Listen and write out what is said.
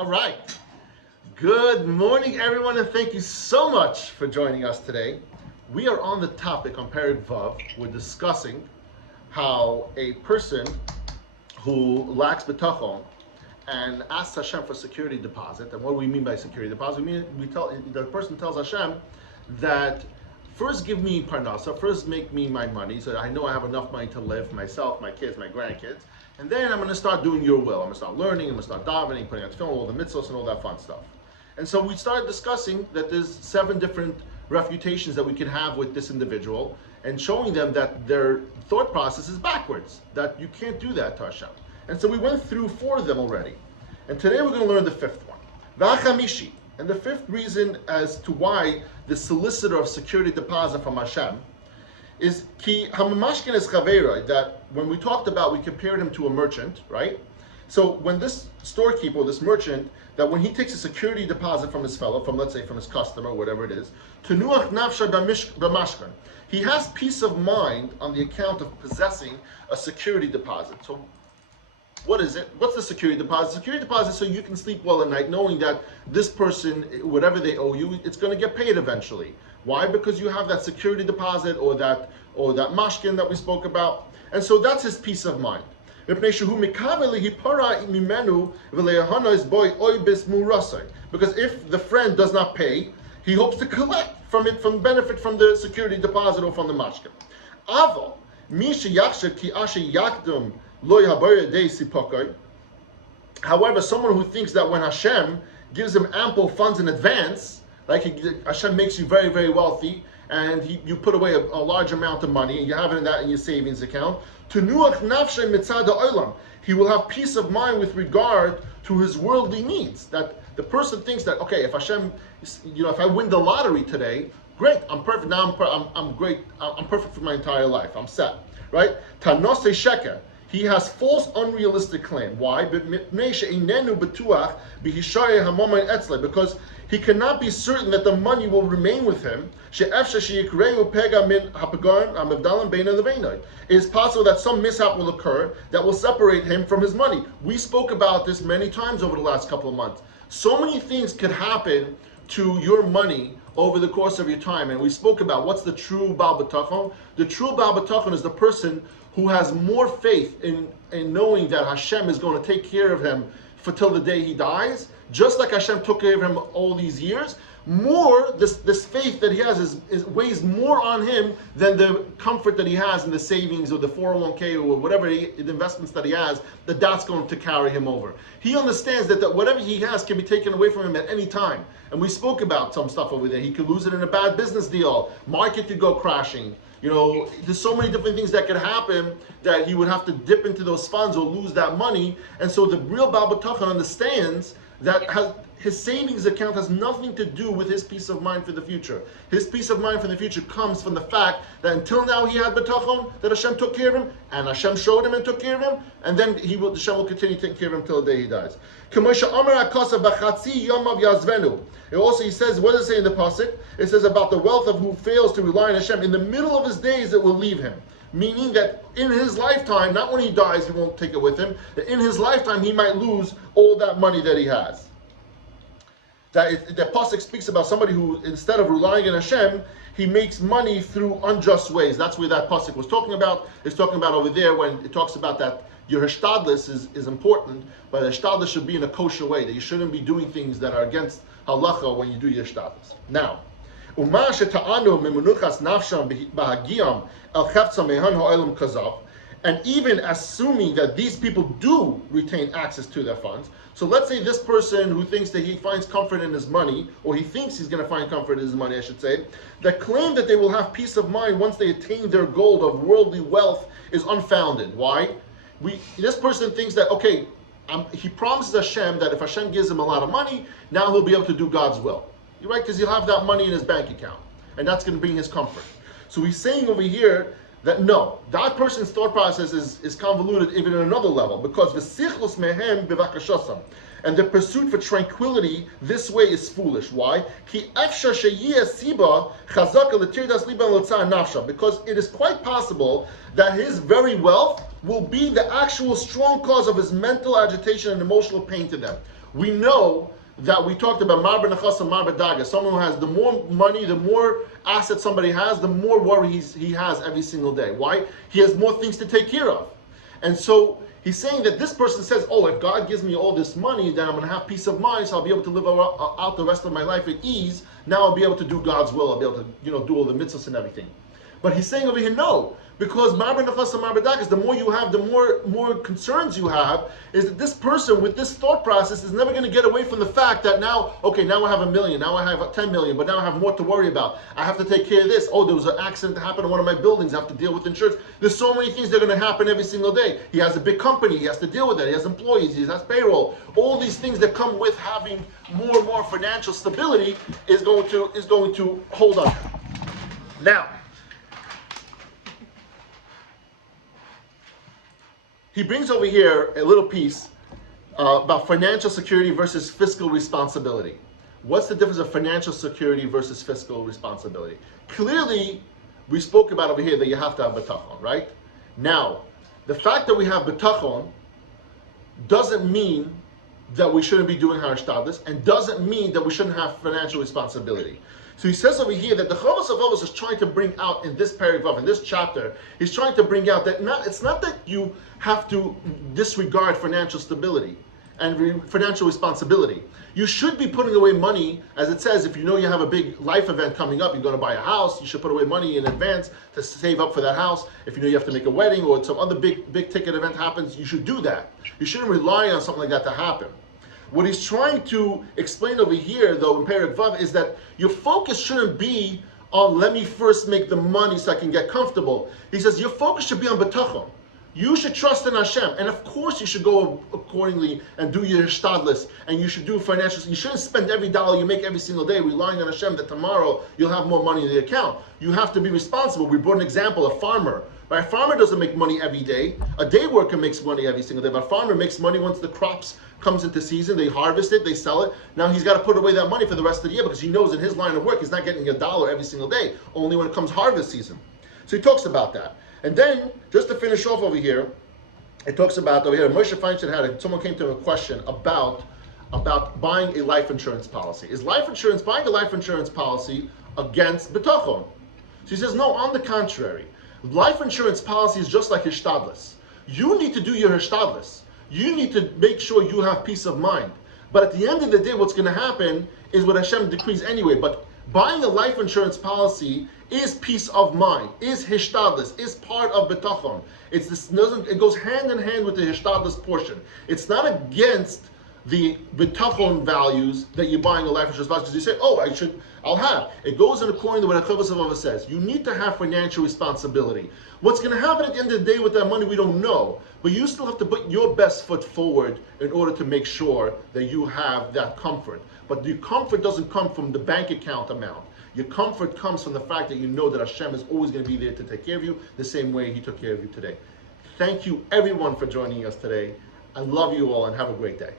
All right. Good morning, everyone, and thank you so much for joining us today. We are on the topic on Rav Av. We're discussing how a person who lacks bitachon and asks Hashem for security deposit. And what do we mean by security deposit? The person tells Hashem that first give me parnasa, first make me my money so that I know I have enough money to live for myself, my kids, my grandkids. And then I'm going to start doing your will. I'm going to start learning, I'm going to start davening, putting on film, all the mitzvahs and all that fun stuff. And so we started discussing that there's 7 different refutations that we can have with this individual and showing them that their thought process is backwards, that you can't do that to Hashem. And so we went through 4 of them already. And today we're going to learn the 5th one. V'achamishi. And the 5th reason as to why the solicitor of security deposit from Hashem is ki hamamashkin es chaveira, that when we talked about, we compared him to a merchant, right? So when this storekeeper, this merchant, that when he takes a security deposit from his fellow, from let's say from his customer, whatever it is, tenuach nafsha b'mashkan, he has peace of mind on the account of possessing a security deposit. So what is it? What's the security deposit? Security deposit so you can sleep well at night knowing that this person, whatever they owe you, it's going to get paid eventually. Why? Because you have that security deposit or that mashkin that we spoke about. And so that's his peace of mind. Because if the friend does not pay, he hopes to collect from it, from benefit from the security deposit or from the mashkin. However, someone who thinks that when Hashem gives him ample funds in advance, like Hashem makes you very, very wealthy, and you put away a large amount of money, and you have it in your savings account, he will have peace of mind with regard to his worldly needs. That the person thinks that, okay, if Hashem, if I win the lottery today, great, I'm perfect. Now I'm great. I'm perfect for my entire life. I'm set, right? Tanose sheker. He has false, unrealistic claim. Why? Because he cannot be certain that the money will remain with him. It is possible that some mishap will occur that will separate him from his money. We spoke about this many times over the last couple of months. So many things could happen to your money over the course of your time. And we spoke about what's the true Baal B'tachon. The true Baal B'tachon is the person who has more faith in knowing that Hashem is going to take care of him for till the day he dies, just like Hashem took care of him all these years. More, this faith that he has weighs more on him than the comfort that he has in the savings or the 401k or whatever the investments that he has, that's going to carry him over. He understands that whatever he has can be taken away from him at any time. And we spoke about some stuff over there. He could lose it in a bad business deal. Market could go crashing. There's so many different things that could happen that he would have to dip into those funds or lose that money. And so the real Baal B'tachon understands that his savings account has nothing to do with his peace of mind for the future. His peace of mind for the future comes from the fact that until now he had B'tachon, that Hashem took care of him, and Hashem showed him and took care of him, and then Hashem will continue taking care of him till the day he dies. It also, he says, what does it say in the pasuk? It says about the wealth of who fails to rely on Hashem. In the middle of his days, it will leave him. Meaning that in his lifetime, not when he dies, he won't take it with him, that in his lifetime, he might lose all that money that he has. That pasuk speaks about somebody who, instead of relying on Hashem, he makes money through unjust ways. That's where that pasuk was talking about. It's talking about over there when it talks about that your hishtadlis is important, but the hishtadlis should be in a kosher way, that you shouldn't be doing things that are against halacha when you do your hishtadlis. Now, and even assuming that these people do retain access to their funds. So let's say this person who thinks that he finds comfort in his money, or he thinks he's going to find comfort in his money, I should say, that claim that they will have peace of mind once they attain their goal of worldly wealth is unfounded. Why? This person thinks that, okay, he promises Hashem that if Hashem gives him a lot of money, now he'll be able to do God's will. You're right, because he'll have that money in his bank account, and that's going to bring his comfort. So he's saying over here that no, that person's thought process is convoluted even at another level, because v'sichlus mehem b'vakashasam, and the pursuit for tranquility this way is foolish. Why? Because it is quite possible that his very wealth will be the actual strong cause of his mental agitation and emotional pain to them. We know that we talked about mar b'nachas and mar b'daga. Someone who has the more money, the more assets somebody has, the more worries he has every single day. Why? He has more things to take care of. And so he's saying that this person says, oh, if God gives me all this money, then I'm going to have peace of mind, so I'll be able to live out the rest of my life at ease. Now I'll be able to do God's will. I'll be able to, do all the mitzvahs and everything. But he's saying over here, no, because mar b'nachas and mar b'daga, the more you have, the more concerns you have, is that this person with this thought process is never going to get away from the fact that now, okay, now I have 1 million, now I have 10 million, but now I have more to worry about. I have to take care of this. Oh, there was an accident that happened in one of my buildings. I have to deal with insurance. There's so many things that are going to happen every single day. He has a big company. He has to deal with that. He has employees. He has payroll. All these things that come with having more and more financial stability is going to hold on. Now, he brings over here a little piece about financial security versus fiscal responsibility. What's the difference of financial security versus fiscal responsibility? Clearly, we spoke about over here that you have to have bitachon, right? Now, the fact that we have bitachon doesn't mean that we shouldn't be doing hashtadlis, and doesn't mean that we shouldn't have financial responsibility. So he says over here that the Rav Av is trying to bring out in this paragraph, in this chapter, he's trying to bring out that it's not that you have to disregard financial stability and financial responsibility. You should be putting away money, as it says, if you know you have a big life event coming up, you're going to buy a house, you should put away money in advance to save up for that house. If you know you have to make a wedding or some other big ticket event happens, you should do that. You shouldn't rely on something like that to happen. What he's trying to explain over here, though, in Perek Vav, is that your focus shouldn't be on, let me first make the money so I can get comfortable. He says your focus should be on bitachon. You should trust in Hashem, and of course you should go accordingly and do your hishtadlis, and you should do financial. You shouldn't spend every dollar you make every single day relying on Hashem that tomorrow you'll have more money in the account. You have to be responsible. We brought an example, a farmer. Right? A farmer doesn't make money every day. A day worker makes money every single day, but a farmer makes money once the crops comes into season, they harvest it, they sell it. Now he's got to put away that money for the rest of the year because he knows in his line of work he's not getting $1 every single day, only when it comes harvest season. So he talks about that. And then, just to finish off over here, it talks about over here, Moshe Feinstein someone came to him a question about buying a life insurance policy. Is buying a life insurance policy against bitachon? So he says, no, on the contrary. Life insurance policy is just like hishtadlis. You need to do your hishtadlis. You need to make sure you have peace of mind. But at the end of the day, what's going to happen is what Hashem decrees anyway. But buying a life insurance policy is peace of mind, is hishtadlis, is part of bitachon. It goes hand in hand with the hishtadlis portion. It's not against the bitachon values that you're buying a life insurance policy. Because you say, I'll have. It goes in according to what Rav Av says. You need to have financial responsibility. What's going to happen at the end of the day with that money, we don't know. But you still have to put your best foot forward in order to make sure that you have that comfort. But the comfort doesn't come from the bank account amount. Your comfort comes from the fact that you know that Hashem is always going to be there to take care of you the same way He took care of you today. Thank you everyone for joining us today. I love you all and have a great day.